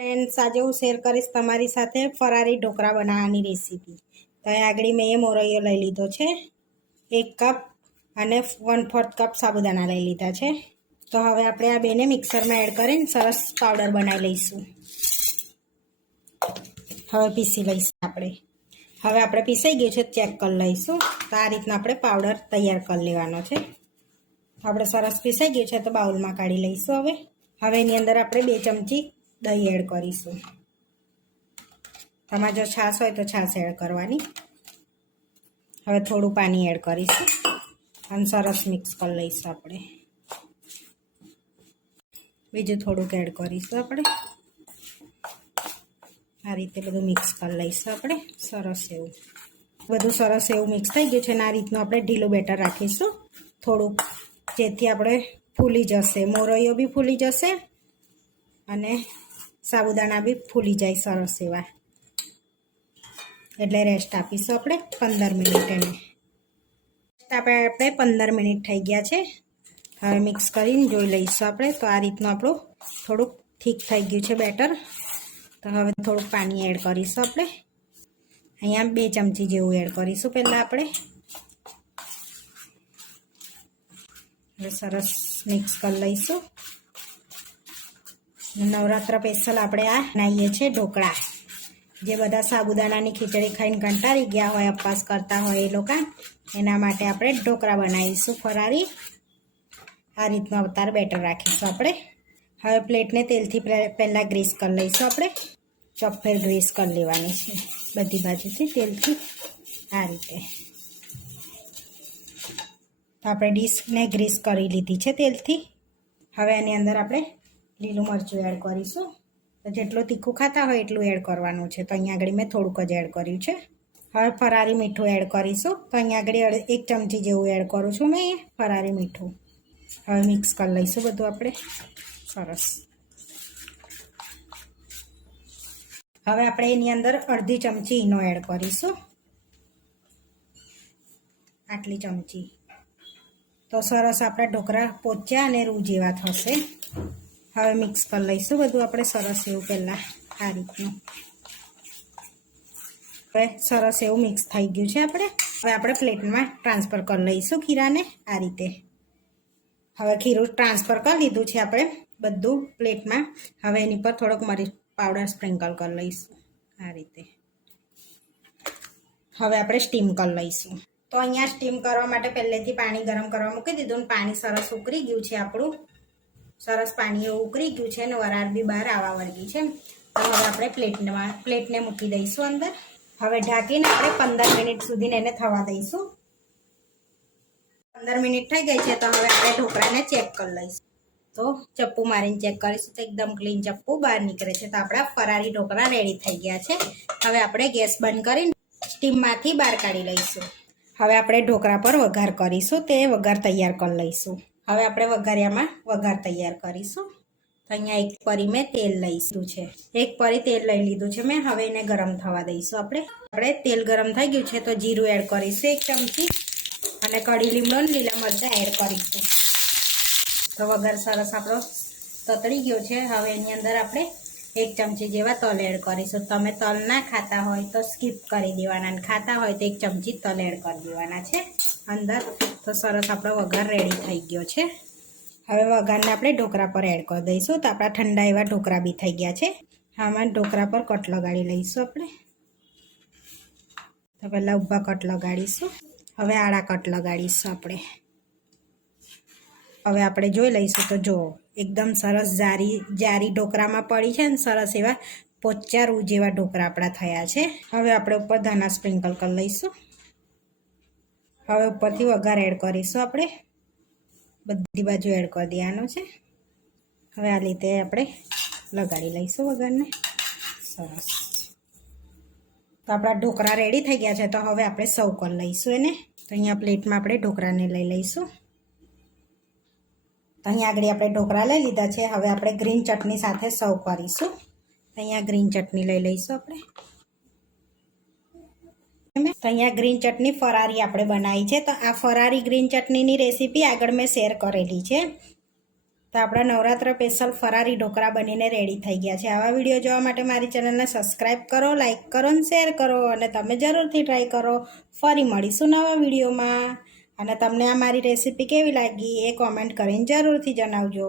Friends, આજે હું share કરીશ તમારી સાથે ફરારી ઢોકળા બનાવવાની રેસીપી. તો અહીં આગળ મેં એ મોરૈયો લઈ લીધો છે, 1 કપ અને 1/4 કપ સાબુદાણા લઈ લીધા છે. તો હવે આપણે આ બેને મિક્સરમાં એડ કરીને સરસ પાવડર બનાવી લઈશું. હવે પીસી લઈશું આપણે. હવે આપણે પીસાઈ ગયું છે, ચેક કરી લઈશું. તો આ રીતના આપણે પાવડર તૈયાર કરી લેવાનો છે. આપણે સરસ પીસાઈ ગયું છે, તો બાઉલમાં કાઢી લઈશું. હવે એની અંદર આપણે 2 ચમચી દહીં એડ કરીશું. તમારે જો છાશ હોય તો છાશ એડ કરવાની. હવે થોડું પાણી એડ કરીશું અને સરસ મિક્સ કરી લઈશું આપણે. બીજું થોડુંક એડ કરીશું આપણે. આ રીતે બધું મિક્સ કરી લઈશું આપણે. સરસ એવું બધું સરસ એવું મિક્સ થઈ ગયું છે. અને આ રીતનું આપણે ઢીલું બેટર રાખીશું થોડુંક, જેથી આપણે ફૂલી જશે, મોરૈયો બી ફૂલી જશે અને સાબુદાણા બી ફૂલી જાય સરસ એવા. એટલે રેસ્ટ આપીશું આપણે 15 મિનિટ. એને આપણે 15 મિનિટ થઈ ગયા છે. હવે મિક્સ કરીને જોઈ લઈશું આપણે. તો આ રીતનું આપણું થોડુંક થીક થઈ ગયું છે બેટર. તો હવે થોડુંક પાણી એડ કરીશું આપણે. અહીંયા 2 ચમચી જેવું એડ કરીશું પહેલાં આપણે. હવે સરસ મિક્સ કરી લઈશું. નવરાત્ર સ્પેશિયલ આપણે આ બનાવીએ છીએ ઢોકળા. જે બધા સાબુદાણાની ખીચડી ખાઈને કંટાળી ગયા હોય, ઉપવાસ કરતા હોય એ લોકો, એના માટે આપણે ઢોકળા બનાવીશું ફરારી. આ રીતનું અવતાર બેટર રાખીશું આપણે. હવે પ્લેટને તેલથી પહેલાં ગ્રીસ કરી લઈશું આપણે. ચોફેર ગ્રીસ કરી લેવાની છે બધી બાજુથી તેલથી, આ રીતે. તો આપણે ડીશને ગ્રીસ કરી લીધી છે તેલથી. હવે એની અંદર આપણે લીલું મરચું એડ કરીશું. તો જેટલું તીખું ખાતા હોય એટલું એડ કરવાનું છે. તો અહીંયા આગળ મેં થોડુંક જ એડ કર્યું છે. હવે ફરારી મીઠું એડ કરીશું. તો અહીંયા આગળ 1 ચમચી જેવું એડ કરું છું મેં ફરારી મીઠું. હવે મિક્સ કરી લઈશું બધું આપણે સરસ. હવે આપણે એની અંદર અડધી ચમચી ઈનો એડ કરીશું, આટલી ચમચી. તો સરસ આપણા ઢોકળા પોચા અને રૂ જેવા થશે. હવે મિક્સ કરી લઈશું બધું આપણે સરસ એવું પહેલાં આ રીતનું. હવે સરસ એવું મિક્સ થઈ ગયું છે આપણે. હવે આપણે પ્લેટમાં ટ્રાન્સફર કરી લઈશું ખીરાને આ રીતે. હવે ખીરું ટ્રાન્સફર કરી લીધું છે આપણે બધું પ્લેટમાં. હવે એની પર થોડોક મરી પાવડર સ્પ્રિંકલ કરી લઈશું આ રીતે. હવે આપણે સ્ટીમ કરી લઈશું. તો અહીંયા સ્ટીમ કરવા માટે પહેલેથી પાણી ગરમ કરવા મૂકી દીધું. પાણી સરસ ઉકળી ગયું છે આપણું. સરસ પાણી એવું ઉકળી ગયું છે અને વરાળ બી બહાર આવવા વળગી છે. તો હવે આપણે પ્લેટને મૂકી દઈશું અંદર. હવે ઢાંકીને આપણે 15 મિનિટ સુધી એને થવા દઈશું. 15 મિનિટ થઈ ગઈ છે. તો હવે આપણે ઢોકળાને ચેક કરી લઈશું. તો ચપ્પુ મારીને ચેક કરીશું તો એકદમ ક્લીન ચપ્પુ બહાર નીકળે છે. તો આપણા ફરારી ઢોકળા રેડી થઈ ગયા છે. હવે આપણે ગેસ બંધ કરીને સ્ટીમમાંથી બહાર કાઢી લઈશું. હવે આપણે ઢોકળા પર વઘાર કરીશું. તે વઘાર તૈયાર કરી લઈશું. હવે આપણે વઘારિયામાં વઘાર તૈયાર કરીશું. તો અહીંયા 1 પરી મેં તેલ લઈશું છે. 1 પરી તેલ લઈ લીધું છે મેં. હવે એને ગરમ થવા દઈશું આપણે. તેલ ગરમ થઈ ગયું છે તો જીરું એડ કરીશું 1 ચમચી અને કઢી લીમડો અને લીલા મરચાં એડ કરીશું. તો વઘાર સરસ આપણો તતળી ગયો છે. હવે એની અંદર આપણે 1 ચમચી જેવા તલ એડ કરીશું. તમે તલ ના ખાતા હોય તો સ્કીપ કરી દેવાના, અને ખાતા હોય તો 1 ચમચી તલ એડ કરી દેવાના છે અંદર. તો સરસ આપણો વઘાર રેડી થઈ ગયો છે. હવે વઘારને આપણે ઢોકળા પર એડ કરી દઈશું. તો આપણા ઠંડા એવા ઢોકળા બી થઈ ગયા છે. આમાં ઢોકળા પર કટ લગાડી લઈશું આપણે. તો પહેલાં ઊભા કટ લગાડીશું. હવે આડા કટ લગાડીશું આપણે. હવે આપણે જોઈ લઈશું. તો જો એકદમ સરસ જારી ઢોકળામાં પડી છે ને સરસ એવા પોચા રૂ જેવા ઢોકળા આપણા થયા છે. હવે આપણે ઉપર ધાણા સ્પ્રિંકલ કરી લઈશું. હવે ઉપરથી વઘાર એડ કરીશું આપણે. બધી બાજુ એડ કરી દેવાનો છે. હવે આ રીતે આપણે લગાડી લઈશું વઘારને સરસ. તો આપણા ઢોકળા રેડી થઈ ગયા છે. તો હવે આપણે સર્વ કરી લઈશું એને. તો અહીંયા પ્લેટમાં આપણે ઢોકળાને લઈ લઈશું. તો અહીંયા આગળ આપણે ઢોકળા લઈ લીધા છે. હવે આપણે ગ્રીન ચટણી સાથે સર્વ કરીશું. અહીંયા ગ્રીન ચટણી લઈ લઈશું આપણે. તો અહીંયા ગ્રીન ચટણી ફરારી આપણે બનાવી છે. તો આ ફરારી ગ્રીન ચટણીની રેસીપી આગળ મેં શેર કરેલી છે. તો આપણા નવરાત્ર સ્પેશિયલ ફરારી ઢોકળા બનીને રેડી થઈ ગયા છે. આવા વિડીયો જોવા માટે મારી ચેનલને સબસ્ક્રાઈબ કરો, લાઇક કરો અને શેર કરો અને તમે જરૂરથી ટ્રાય કરો. ફરી મળીશું નવા વિડીયોમાં અને તમને આ મારી રેસીપી કેવી લાગી એ કોમેન્ટ કરીને જરૂરથી જણાવજો.